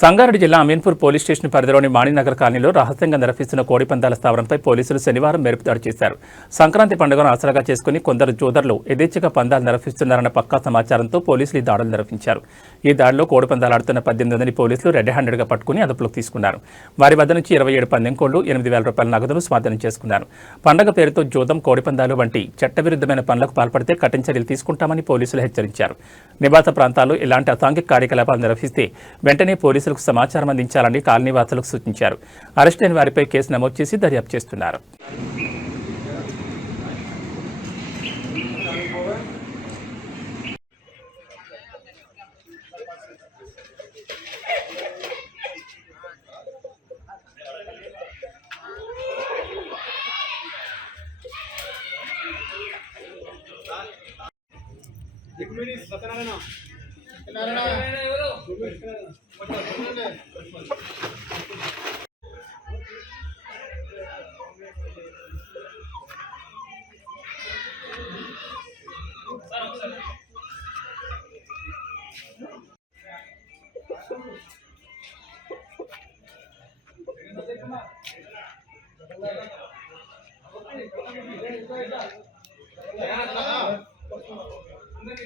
సంగారెడ్డి జిల్లా Ameenpur police station పరిధిలోని మాణినగర్ కాలనీలో రహస్యంగా నిర్వహిస్తున్న కోడి పందాల స్థావరంపై పోలీసులు శనివారం మెరుపు దాడి చేశారు. సంక్రాంతి పండుగను ఆసరాగా చేసుకుని కొందరు జోదర్లు యథేచ్ఛగా పందాలు నిర్వహిస్తున్నారన్న పక్కా సమాచారంతో పోలీసులు ఈ దాడులు నిర్వహించారు. ఈ దాడిలో కోడి పందాలు ఆడుతున్న 18 మందిని పోలీసులు రెడ్ హ్యాండెడ్గా పట్టుకుని అదుపులోకి తీసుకున్నారు. వారి వద్ద నుంచి 27 పందెం కోళ్లు, 8,000 రూపాయల నగదును స్వాధీనం చేసుకున్నారు. పండగ పేరుతో జోదం, కోడి పందాలు వంటి చట్టవిరుద్ధమైన పనులకు పాల్పడితే కఠిన చర్యలు తీసుకుంటామని పోలీసులు హెచ్చరించారు. నివాస ప్రాంతాల్లో ఇలాంటి అసాంఘిక కార్యకలాపాలు నిర్వహిస్తే వెంటనే పోలీసులకు సమాచారం అందించాలని కాలనీవాసులకు సూచించారు. అరెస్ట్ అయిన వారిపై కేసు నమోదు చేసి దర్యాప్తు చేస్తున్నారు. అందరికి